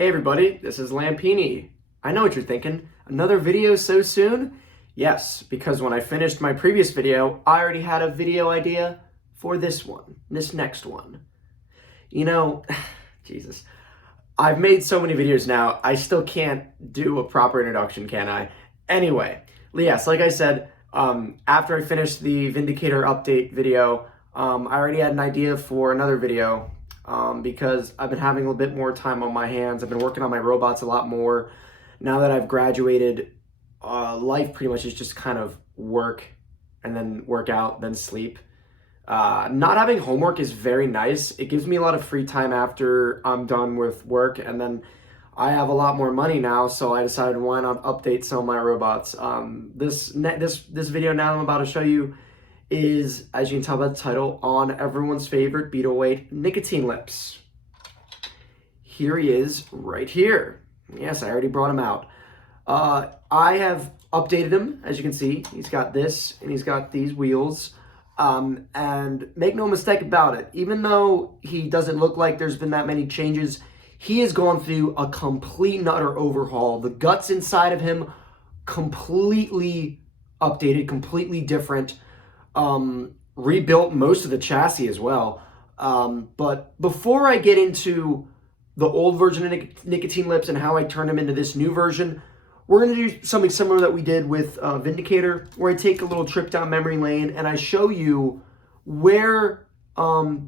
Hey everybody, this is Lampini. I know what you're thinking. Another video so soon? Yes, because when I finished my previous video, I already had a video idea for this next one. You know, Jesus. I've made so many videos now, I still can't do a proper introduction, can I? Anyway, yes, like I said, after I finished the Vindicator update video, I already had an idea for another video because I've been having a little bit more time on my hands. I've been working on my robots a lot more. Now that I've graduated, life pretty much is just kind of work and then work out, then sleep. Not having homework is very nice. It gives me a lot of free time after I'm done with work, and then I have a lot more money now, so I decided why not update some of my robots. This video now I'm about to show you is, as you can tell by the title, on everyone's favorite beetleweight, Nicotine Lips. Here he is right here. Yes, I already brought him out. I have updated him, as you can see. He's got this, and he's got these wheels. And make no mistake about it, even though he doesn't look like there's been that many changes, he has gone through a complete and utter overhaul. The guts inside of him completely updated, completely different. Rebuilt most of the chassis as well. But before I get into the old version of Nicotine Lips and how I turned him into this new version, we're going to do something similar that we did with Vindicator, where I take a little trip down memory lane and I show you where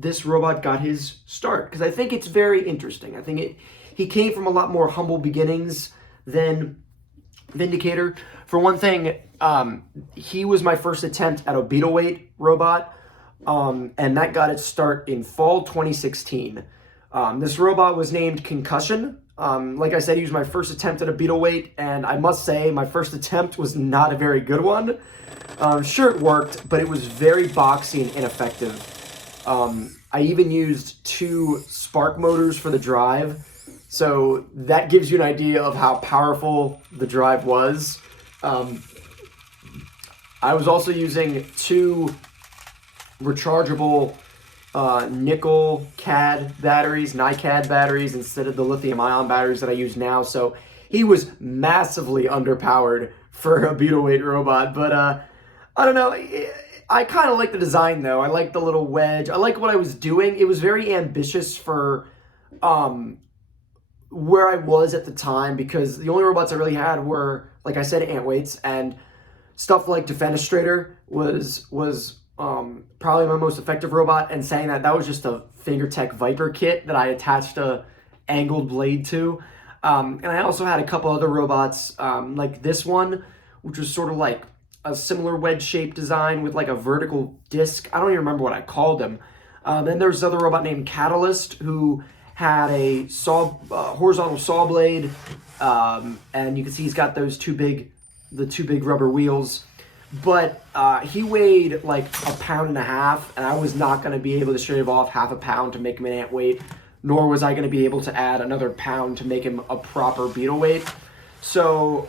this robot got his start. Because I think it's very interesting. I think he came from a lot more humble beginnings than Vindicator. For one thing, he was my first attempt at a beetleweight robot, and that got its start in fall 2016. This robot was named Concussion. Like I said, he was my first attempt at a beetleweight, and I must say my first attempt was not a very good one. Sure, it worked, but it was very boxy and ineffective. I even used 2 spark motors for the drive, so that gives you an idea of how powerful the drive was. I was also using 2 rechargeable nickel CAD batteries, NiCad batteries, instead of the lithium-ion batteries that I use now. So he was massively underpowered for a beetleweight robot. But I don't know. I kind of like the design, though. I like the little wedge. I like what I was doing. It was very ambitious for where I was at the time, because the only robots I really had were, like I said, ant weights, and stuff like Defenestrator was probably my most effective robot, and saying that was just a FingerTech Viper kit that I attached a angled blade to. And I also had a couple other robots, like this one, which was sort of like a similar wedge-shaped design with like a vertical disc. I don't even remember what I called him. Then there's this other robot named Catalyst, who had a horizontal saw blade, and you can see he's got those two big rubber wheels. But he weighed like 1.5 pounds, and I was not going to be able to shave off 0.5 pound to make him an ant weight, nor was I going to be able to add another pound to make him a proper beetle weight. So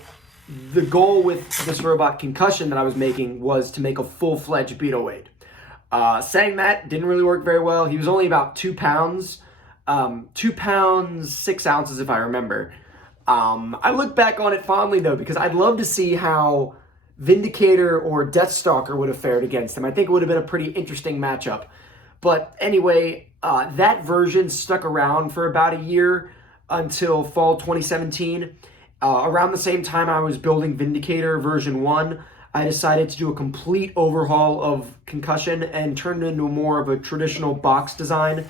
the goal with this robot Concussion that I was making was to make a full-fledged beetle weight. Saying that didn't really work very well. He was only about 2 pounds, 2 pounds 6 ounces if I remember. I look back on it fondly though, because I'd love to see how Vindicator or Deathstalker would have fared against him. I think it would have been a pretty interesting matchup. But anyway, that version stuck around for about a year until fall 2017. Around the same time I was building Vindicator version 1, I decided to do a complete overhaul of Concussion and turned it into more of a traditional box design.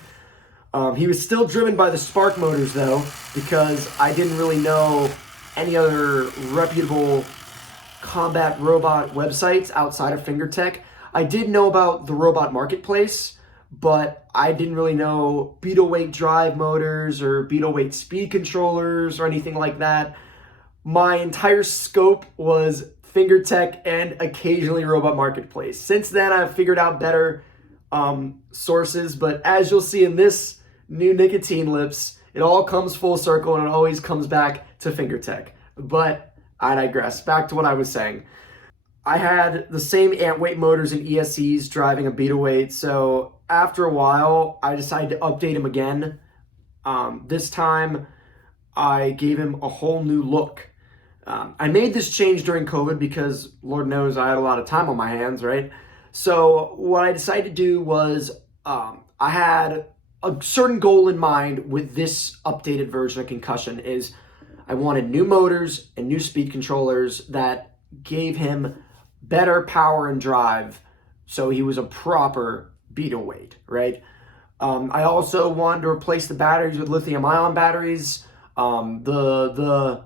He was still driven by the spark motors though, because I didn't really know any other reputable combat robot websites outside of FingerTech. I did know about the robot marketplace, but I didn't really know beetleweight drive motors or beetleweight speed controllers or anything like that. My entire scope was FingerTech and occasionally robot marketplace. Since then, I've figured out better sources, but as you'll see in this new Nicotine Lips, it all comes full circle and it always comes back to FingerTech. But I digress. Back to what I was saying. I had the same ant weight motors and ESCs driving a beetleweight, so after a while, I decided to update him again. This time, I gave him a whole new look. I made this change during COVID because Lord knows I had a lot of time on my hands, right? So what I decided to do was I had a certain goal in mind with this updated version of Concussion is I wanted new motors and new speed controllers that gave him better power and drive so he was a proper beetleweight, right? I also wanted to replace the batteries with lithium-ion batteries. The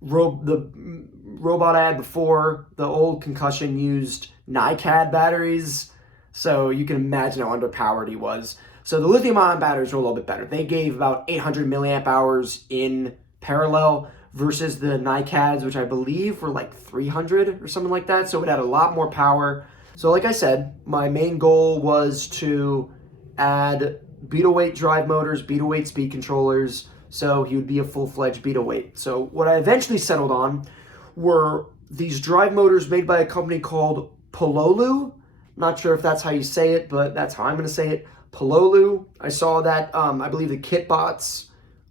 robot I had before, the old Concussion, used NiCad batteries, so you can imagine how underpowered he was. So the lithium-ion batteries were a little bit better. They gave about 800 milliamp hours in parallel versus the NiCads, which I believe were like 300 or something like that, so it had a lot more power. So like I said, my main goal was to add beetleweight drive motors, beetleweight speed controllers, so he would be a full-fledged beetleweight. So what I eventually settled on were these drive motors made by a company called Pololu. Not sure if that's how you say it, but that's how I'm going to say it. Pololu. I saw that, I believe the Kitbots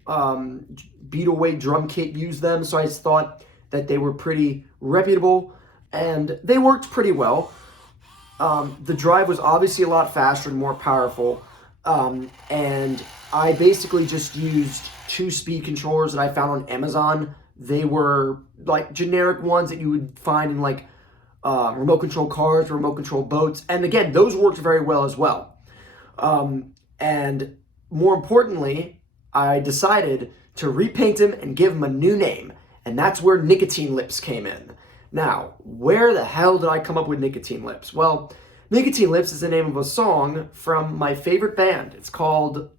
beetleweight drum kit used them, so I just thought that they were pretty reputable, and they worked pretty well. The drive was obviously a lot faster and more powerful, and I basically just used 2 speed controllers that I found on Amazon. They were like generic ones that you would find in like remote control cars, remote control boats, and again, those worked very well as well. And more importantly, I decided to repaint him and give him a new name, and that's where Nicotine Lips came in. Now, where the hell did I come up with Nicotine Lips? Well, Nicotine Lips is the name of a song from my favorite band. It's called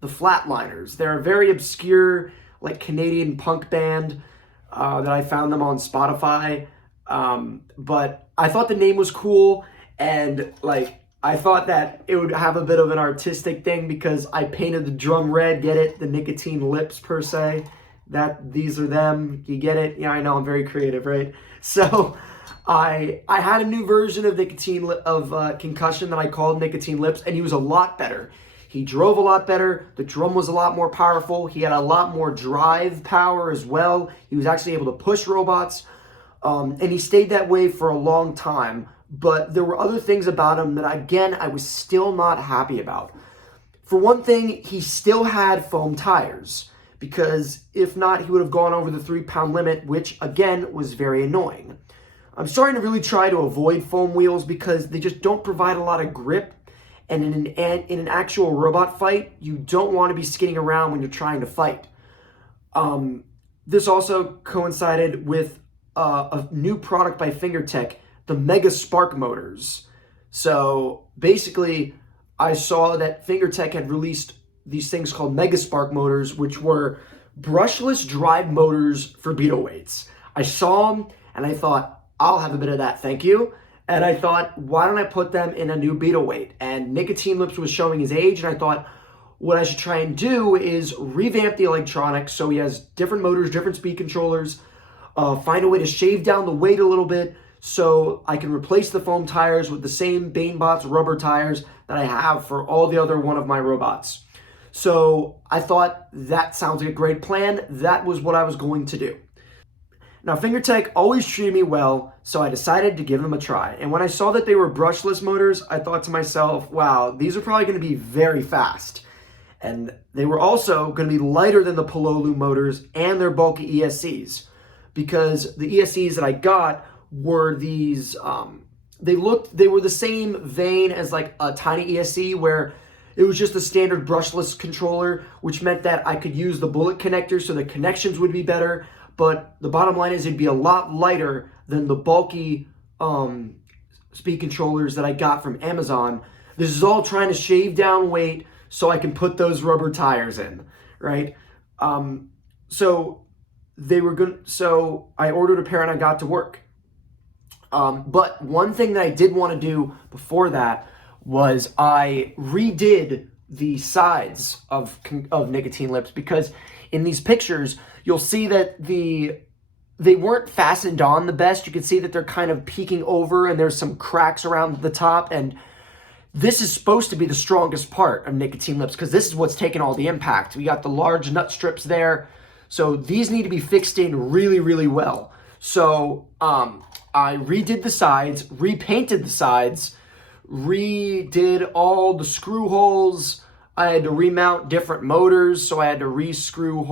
The Flatliners. They're a very obscure, like, Canadian punk band that I found them on Spotify. But I thought the name was cool, and, like, I thought that it would have a bit of an artistic thing because I painted the drum red, get it? The Nicotine Lips, per se. That these are them, you get it? Yeah, I know, I'm very creative, right? So I had a new version of Concussion that I called Nicotine Lips, and he was a lot better. He drove a lot better. The drum was a lot more powerful. He had a lot more drive power as well. He was actually able to push robots, and he stayed that way for a long time. But there were other things about him that, again, I was still not happy about. For one thing, he still had foam tires, because if not, he would have gone over the 3-pound limit, which, again, was very annoying. I'm starting to really try to avoid foam wheels because they just don't provide a lot of grip, and in an actual robot fight, you don't want to be skidding around when you're trying to fight. This also coincided with a new product by FingerTech, the Mega Spark motors. So basically, I saw that FingerTech had released these things called Mega Spark motors, which were brushless drive motors for beetleweights. I saw them and I thought, I'll have a bit of that, thank you. And I thought, why don't I put them in a new beetleweight? And Nicotine Lips was showing his age, and I thought, what I should try and do is revamp the electronics so he has different motors, different speed controllers, find a way to shave down the weight a little bit so I can replace the foam tires with the same BaneBots rubber tires that I have for all the other one of my robots. So I thought that sounds like a great plan. That was what I was going to do. Now, FingerTech always treated me well, so I decided to give them a try. And when I saw that they were brushless motors, I thought to myself, wow, these are probably going to be very fast. And they were also going to be lighter than the Pololu motors and their bulky ESCs. Because the ESCs that I got were these, they were the same vein as like a tiny ESC where it was just a standard brushless controller, which meant that I could use the bullet connector so the connections would be better. But the bottom line is it'd be a lot lighter than the bulky speed controllers that I got from Amazon. This is all trying to shave down weight so I can put those rubber tires in, right? So I ordered a pair and I got to work. But one thing that I did want to do before that was I redid the sides of Nicotine Lips, because in these pictures, you'll see that they weren't fastened on the best. You can see that they're kind of peeking over and there's some cracks around the top. And this is supposed to be the strongest part of Nicotine Lips because this is what's taking all the impact. We got the large nut strips there. So these need to be fixed in really, really well. So I redid the sides, repainted the sides, redid all the screw holes. I had to remount different motors, so I had to re-drill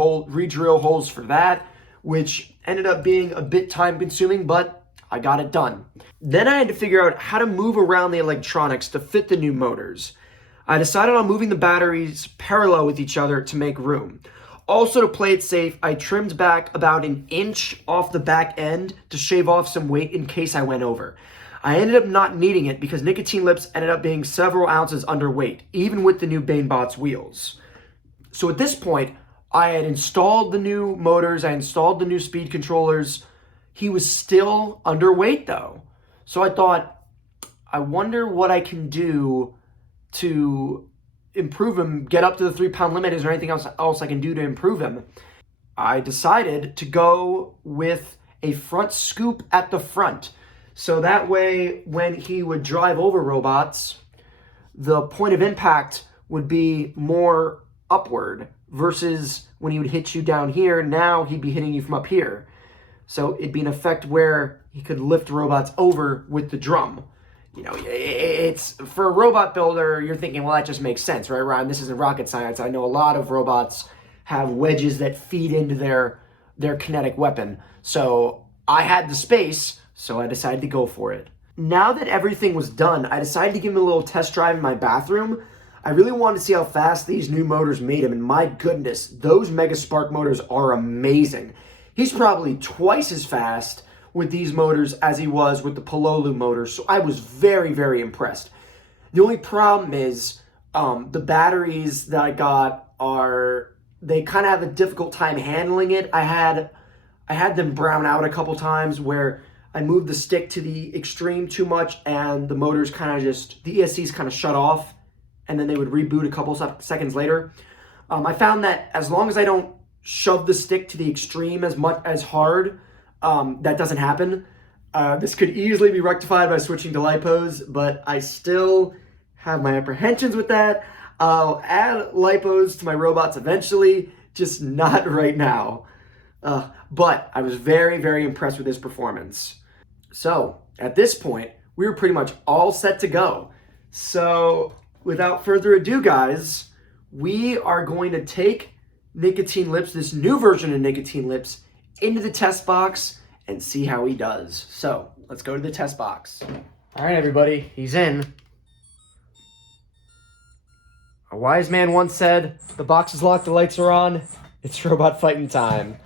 holes for that, which ended up being a bit time consuming, but I got it done. Then I had to figure out how to move around the electronics to fit the new motors. I decided on moving the batteries parallel with each other to make room. Also, to play it safe, I trimmed back about an inch off the back end to shave off some weight in case I went over. I ended up not needing it because Nicotine Lips ended up being several ounces underweight, even with the new Battlebot's wheels. So at this point, I had installed the new motors, I installed the new speed controllers. He was still underweight though. So I thought, I wonder what I can do to improve him, get up to the 3-pound limit. Is there anything else I can do to improve him? I decided to go with a front scoop at the front. So that way, when he would drive over robots, the point of impact would be more upward versus when he would hit you down here, now he'd be hitting you from up here. So it'd be an effect where he could lift robots over with the drum. You know, it's for a robot builder, you're thinking, well, that just makes sense, right, Ryan? This isn't rocket science. I know a lot of robots have wedges that feed into their kinetic weapon. So I had the space, so I decided to go for it. Now that everything was done, I decided to give him a little test drive in my bathroom. I really wanted to see how fast these new motors made him, and my goodness, those Mega Spark motors are amazing. He's probably twice as fast with these motors as he was with the Pololu motors, so I was very, very impressed. The only problem is the batteries that I got they kind of have a difficult time handling it. I had them brown out a couple times where I moved the stick to the extreme too much and the motors kind of the ESCs kind of shut off and then they would reboot a couple seconds later. I found that as long as I don't shove the stick to the extreme as hard, that doesn't happen. This could easily be rectified by switching to lipos, but I still have my apprehensions with that. I'll add lipos to my robots eventually, just not right now. But I was very, very impressed with his performance. So at this point, we were pretty much all set to go. So without further ado, guys, we are going to take Nicotine Lips, this new version of Nicotine Lips, into the test box and see how he does. So let's go to the test box. All right, everybody, he's in. A wise man once said, the box is locked, the lights are on, it's robot fighting time.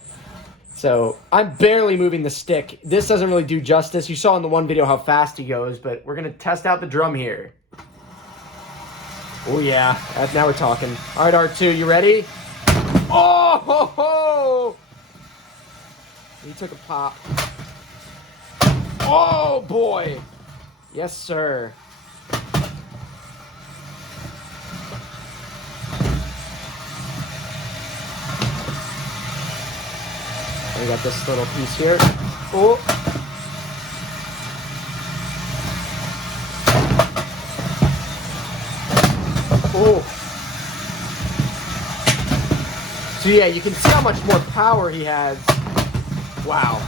So I'm barely moving the stick. This doesn't really do justice. You saw in the one video how fast he goes, but we're gonna test out the drum here. Oh yeah, now we're talking. All right, R2, you ready? Oh, ho, ho! He took a pop. Oh boy! Yes, sir. We got this little piece here. Oh! Oh! So yeah, you can see how much more power he has. Wow.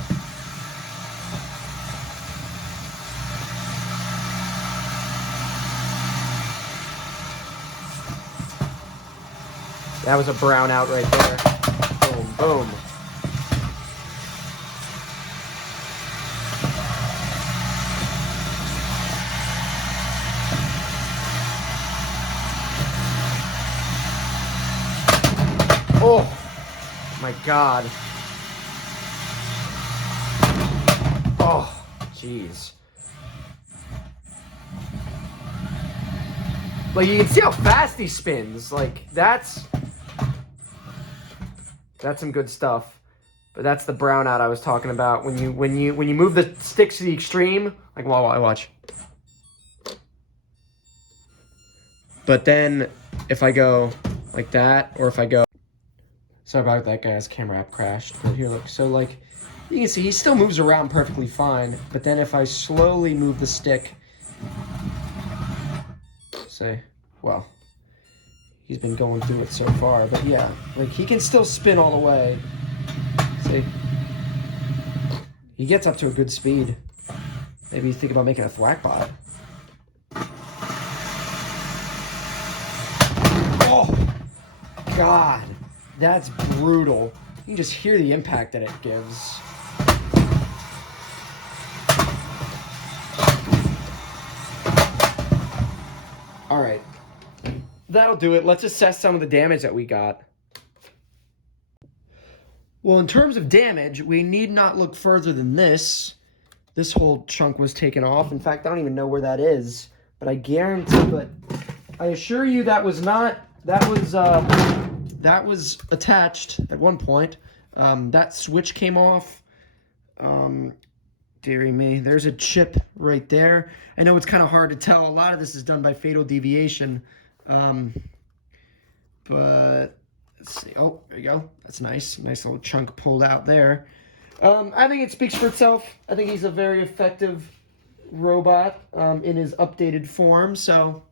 That was a brownout right there. Boom, boom. Oh my God. Oh, jeez. Like, you can see how fast he spins. Like, that's some good stuff. But that's the brownout I was talking about. When you move the sticks to the extreme, like, watch. But then if I go like that, or if I go, sorry about that, guy's camera app crashed. But here, look. So like, you can see he still moves around perfectly fine. But then if I slowly move the stick, say, well, he's been going through it so far. But yeah, like he can still spin all the way. actually. He gets up to a good speed. Maybe think about making a thwackbot. Oh, God. That's brutal. You can just hear the impact that it gives. All right. That'll do it. Let's assess some of the damage that we got. Well, in terms of damage, we need not look further than this. This whole chunk was taken off. In fact, I don't even know where that is, but I guarantee, but I assure you that was not, that was attached at one point. That switch came off. Dearie me, there's a chip right there. I know it's kind of hard to tell. A lot of this is done by fatal deviation. But let's see. Oh, there you go. That's nice. Nice little chunk pulled out there. I think it speaks for itself. I think he's a very effective robot in his updated form. So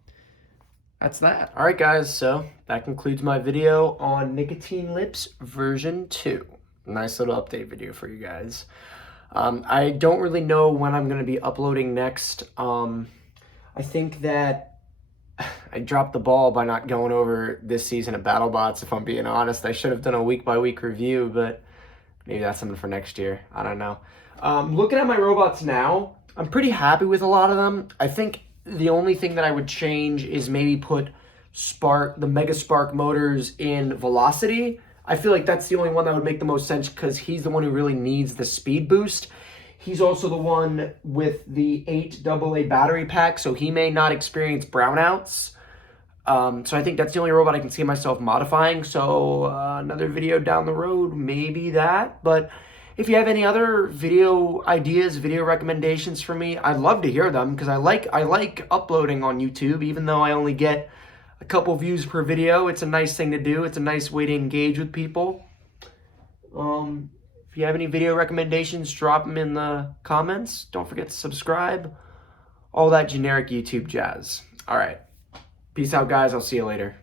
that's that. All right, guys. So that concludes my video on Nicotine Lips version 2. Nice little update video for you guys. I don't really know when I'm going to be uploading next. I think that I dropped the ball by not going over this season of Battlebots, if I'm being honest. I should have done a week-by-week review, but maybe that's something for next year. I don't know. Looking at my robots now, I'm pretty happy with a lot of them. I think the only thing that I would change is maybe put the Mega Spark motors in Velocity. I feel like that's the only one that would make the most sense because he's the one who really needs the speed boost. He's also the one with the 8 AA battery pack, so he may not experience brownouts. So I think that's the only robot I can see myself modifying. So another video down the road, maybe that. But if you have any other video ideas, video recommendations for me, I'd love to hear them because I like uploading on YouTube, even though I only get a couple views per video. It's a nice thing to do. It's a nice way to engage with people. If you have any video recommendations, drop them in the comments. Don't forget to subscribe. All that generic YouTube jazz. All right. Peace out, guys. I'll see you later.